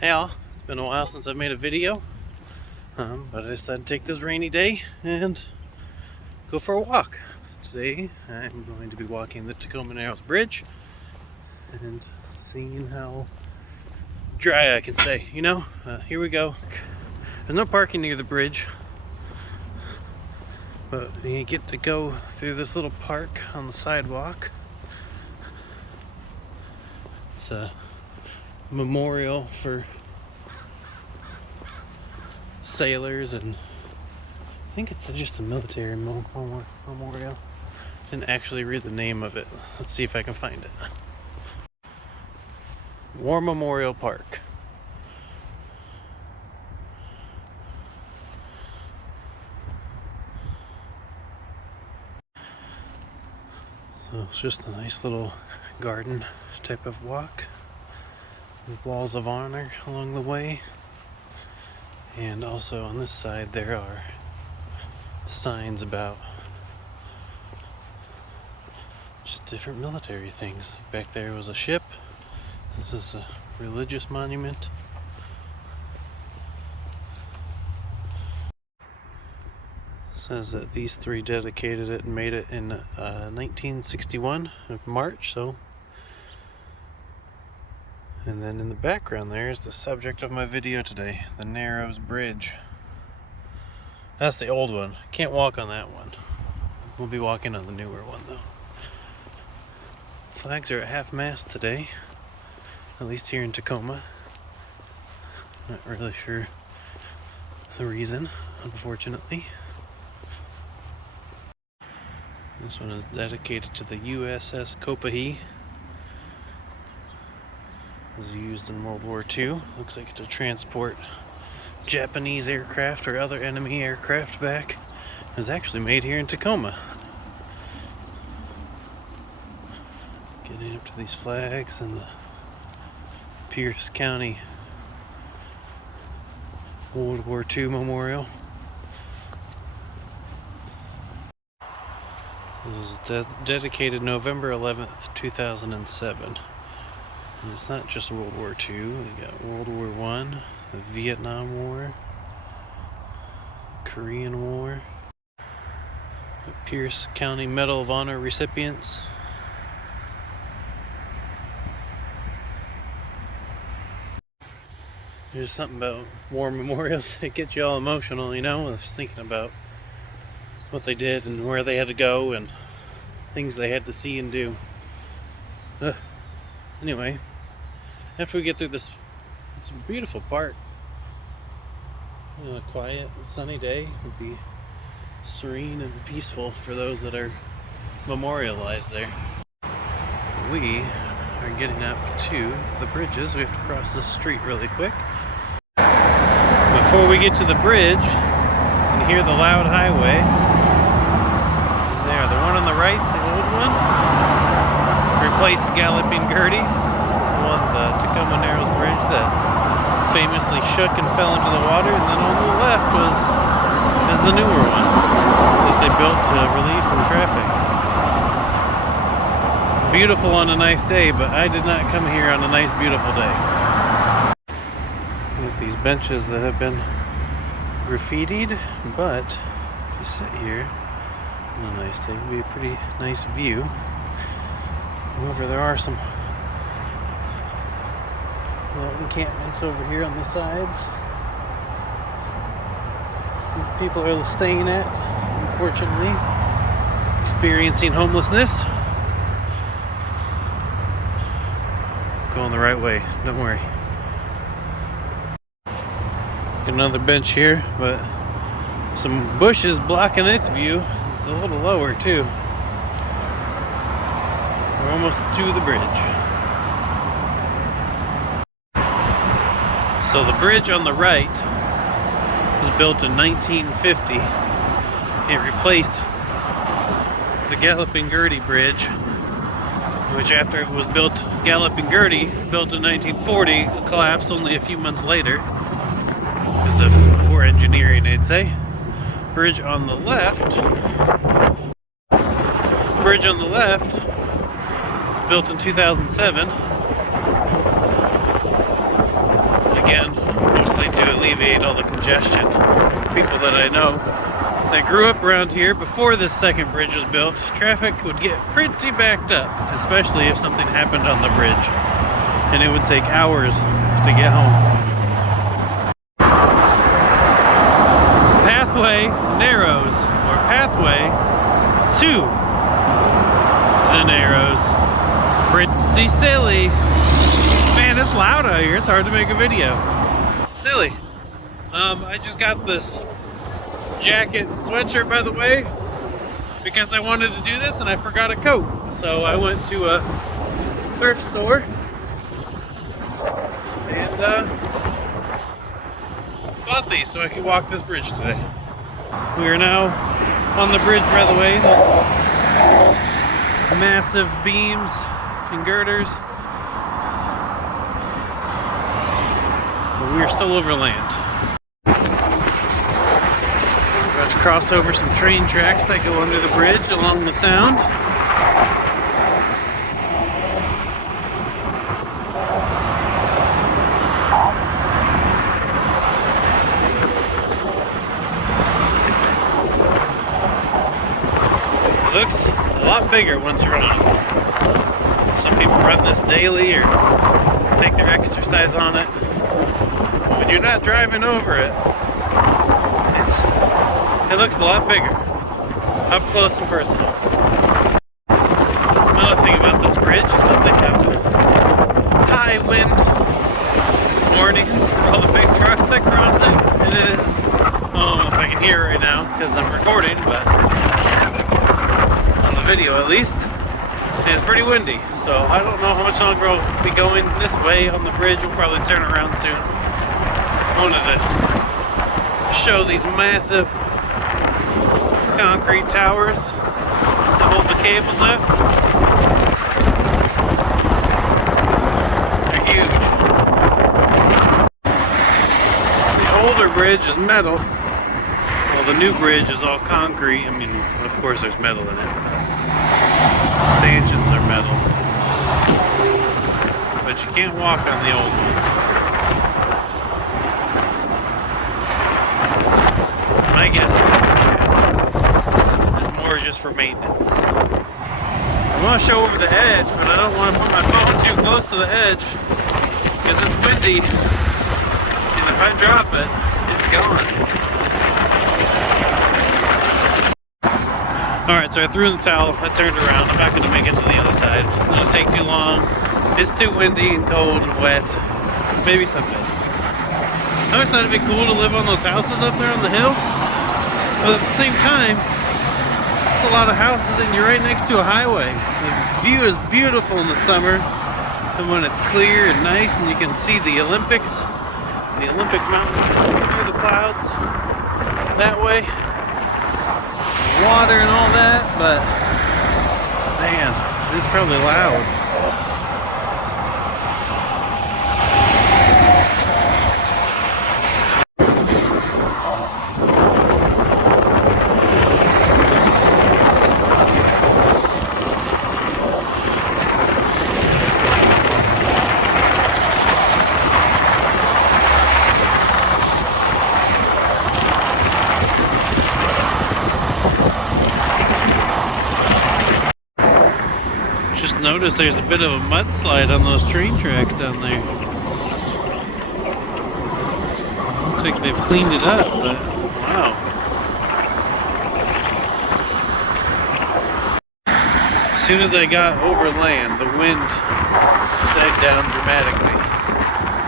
Hey all, it's been a while since I've made a video, but I decided to take this rainy day and go for a walk. Today I'm going to be walking the Tacoma Bridge and seeing how dry I can stay. Here we go. There's no parking near the bridge, but you get to go through this little park on the sidewalk. It's a memorial for sailors, and I think it's just a military memorial. Didn't actually read the name of it. Let's see if I can find it. War Memorial Park. So it's just a nice little garden type of walk with walls of honor along the way. And also on this side there are signs about just different military things. Back there was a ship. This is a religious monument. It says that these three dedicated it and made it in 1961 of March. And then in the background there is the subject of my video today, the Narrows Bridge. That's the old one. Can't walk on that one. We'll be walking on the newer one though. Flags are at half-mast today, at least here in Tacoma. Not really sure the reason, unfortunately. This one is dedicated to the USS Copahi. Was used in World War II. Looks like to transport Japanese aircraft or other enemy aircraft back. It was actually made here in Tacoma. Getting up to these flags and the Pierce County World War II Memorial. It was dedicated November 11th, 2007. And it's not just World War II, we got World War I, the Vietnam War, the Korean War, the Pierce County Medal of Honor recipients. There's something about war memorials that gets you all emotional, I was thinking about what they did and where they had to go and things they had to see and do. Anyway, after we get through this, it's a beautiful park. A quiet, sunny day would be serene and peaceful for those that are memorialized there. We are getting up to the bridges. We have to cross this street really quick. Before we get to the bridge, you can hear the loud highway. There, the one on the right, the old one, replaced galloping gertie. The Tacoma Narrows Bridge that famously shook and fell into the water, and then on the left is the newer one that they built to relieve some traffic. Beautiful on a nice day, but I did not come here on a nice, beautiful day. With these benches that have been graffitied, but if you sit here on a nice day, it would be a pretty nice view. However, there are some encampments over here on the sides. People are staying at, unfortunately, experiencing homelessness. Going the right way, don't worry. Got another bench here, but some bushes blocking its view. It's a little lower too. We're almost to the bridge. So the bridge on the right was built in 1950. It replaced the Galloping Gertie Bridge, which after it was built, Galloping Gertie, built in 1940, collapsed only a few months later because of poor engineering, I'd say. Bridge on the left was built in 2007. suggestion. People that I know that grew up around here before this second bridge was built, traffic would get pretty backed up, especially if something happened on the bridge, and it would take hours to get home. Pathway narrows, or pathway to the narrows. Pretty silly. Man, it's loud out here. It's hard to make a video. Silly. I just got this jacket and sweatshirt, by the way, because I wanted to do this and I forgot a coat. So I went to a thrift store and bought these so I could walk this bridge today. We are now on the bridge, by the way. Those massive beams and girders. But we are still over land. We're about to cross over some train tracks that go under the bridge along the Sound. It looks a lot bigger once you're on it. Some people run this daily or take their exercise on it. When you're not driving over it, it looks a lot bigger, up close and personal. Another thing about this bridge is that they have high wind warnings for all the big trucks that cross it. And it is, I don't know if I can hear it right now because I'm recording, but on the video at least, it is pretty windy. So I don't know how much longer we'll be going this way on the bridge. We'll probably turn around soon. I wanted to show these massive concrete towers that hold the cables up. They're huge. The older bridge is metal. Well, the new bridge is all concrete. I mean, of course there's metal in it. Stanchions are metal. But you can't walk on the old one. My guess is it's more just for maintenance. I want to show over the edge, but I don't want to put my phone too close to the edge because it's windy, and if I drop it, it's gone. Alright, so I threw in the towel, I turned around, I'm not going to make it to the other side. It's going to take too long. It's too windy and cold and wet. Maybe someday. I always thought it'd be cool to live on those houses up there on the hill. But at the same time, it's a lot of houses and you're right next to a highway. The view is beautiful in the summer, and when it's clear and nice and you can see the Olympics, the Olympic Mountains through the clouds that way, water and all that, but man, it's probably loud. Just noticed there's a bit of a mudslide on those train tracks down there. Looks like they've cleaned it up, but wow. As soon as I got over land, the wind died down dramatically.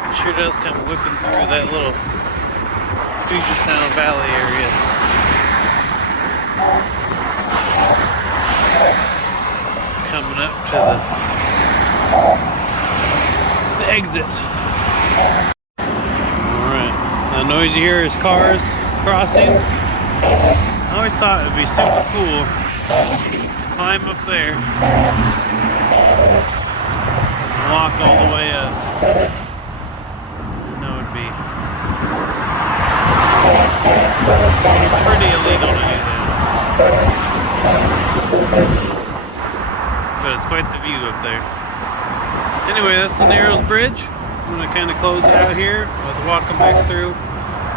It sure does come whipping through that little Puget Sound Valley area. Coming up to the exit. Alright, the noise you hear is cars crossing. I always thought it would be super cool to climb up there and walk all the way up. I know it'd be pretty illegal to do that. But it's quite the view up there. Anyway, that's the Narrows Bridge. I'm going to kind of close it out here. I'll have to walk them back through.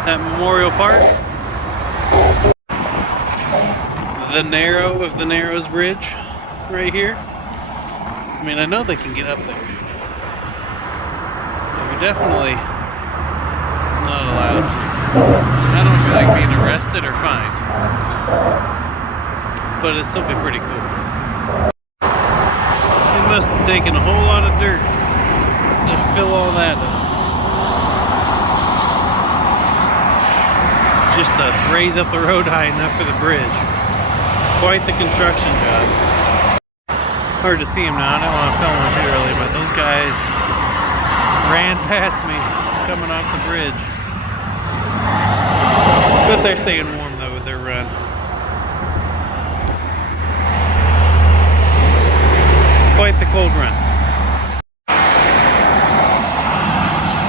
at Memorial Park. The narrow of the Narrows Bridge right here. I mean, I know they can get up there. But you're definitely not allowed to. I don't feel like being arrested or fined. But it'd still be pretty cool. It must have taken a whole lot of dirt to fill all that up. Just to raise up the road high enough for the bridge. Quite the construction job. Hard to see them now. I don't want to film them too early, but those guys ran past me coming off the bridge. But they're staying warm though with their run. Quite the cold run.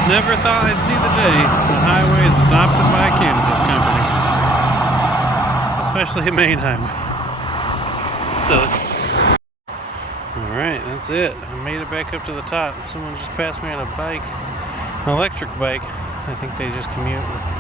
Never thought I'd see the day the highway is adopted by a cannabis company. Especially a main highway. So, alright, that's it. I made it back up to the top. Someone just passed me on a bike. An electric bike. I think they just commute with